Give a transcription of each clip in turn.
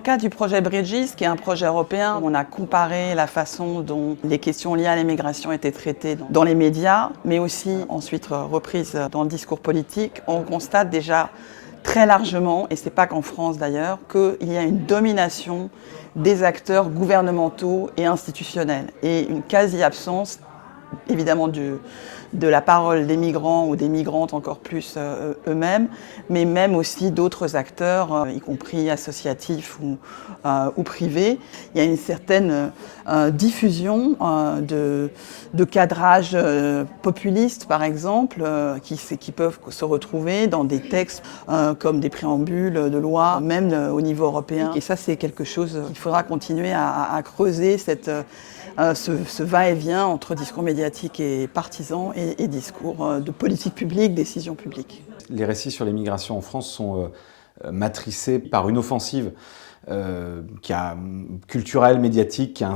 le cadre du projet Bridges, qui est un projet européen, on a comparé la façon dont les questions liées à l'immigration étaient traitées dans les médias, mais aussi ensuite reprises dans le discours politique. On constate déjà très largement, et ce n'est pas qu'en France d'ailleurs, qu'il y a une domination des acteurs gouvernementaux et institutionnels et une quasi-absence évidemment de la parole des migrants ou des migrantes encore plus eux-mêmes, mais même aussi d'autres acteurs, y compris associatifs ou privés. Il y a une certaine diffusion de cadrages populistes, par exemple, qui peuvent se retrouver dans des textes comme des préambules de loi, même au niveau européen. Et ça, c'est quelque chose qu'il faudra continuer à creuser, ce va-et-vient entre discours médiatiques et partisans et discours de politique publique, décision publique. Les récits sur les migrations en France sont matricés par une offensive culturelle, médiatique, qui a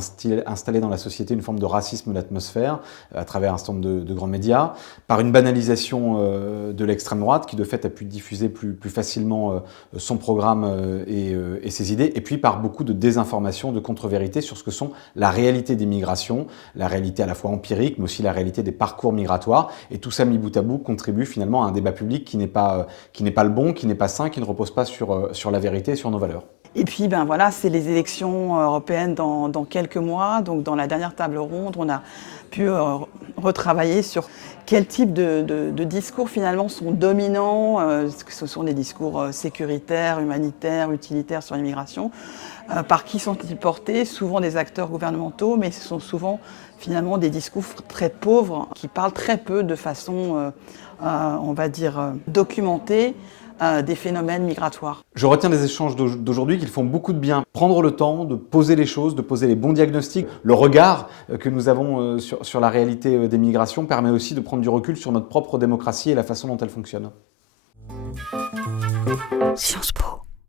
installé dans la société une forme de racisme de l'atmosphère à travers un certain nombre de grands médias, par une banalisation de l'extrême droite qui de fait a pu diffuser plus facilement son programme et ses idées, et puis par beaucoup de désinformation, de contre-vérités sur ce que sont la réalité des migrations, la réalité à la fois empirique, mais aussi la réalité des parcours migratoires, et tout ça mis bout à bout contribue finalement à un débat public qui n'est pas le bon, qui n'est pas sain, qui ne repose pas sur la vérité et sur nos valeurs. Et puis, voilà, c'est les élections européennes dans quelques mois. Donc, dans la dernière table ronde, on a pu retravailler sur quel type de discours, finalement, sont dominants. Est-ce que ce sont des discours sécuritaires, humanitaires, utilitaires sur l'immigration? Par qui sont-ils portés? Souvent des acteurs gouvernementaux, mais ce sont souvent, finalement, des discours très pauvres qui parlent très peu de façon, on va dire, documentée, des phénomènes migratoires. Je retiens des échanges d'aujourd'hui qu'ils font beaucoup de bien. Prendre le temps de poser les choses, de poser les bons diagnostics. Le regard que nous avons sur la réalité des migrations permet aussi de prendre du recul sur notre propre démocratie et la façon dont elle fonctionne. Sciences Po.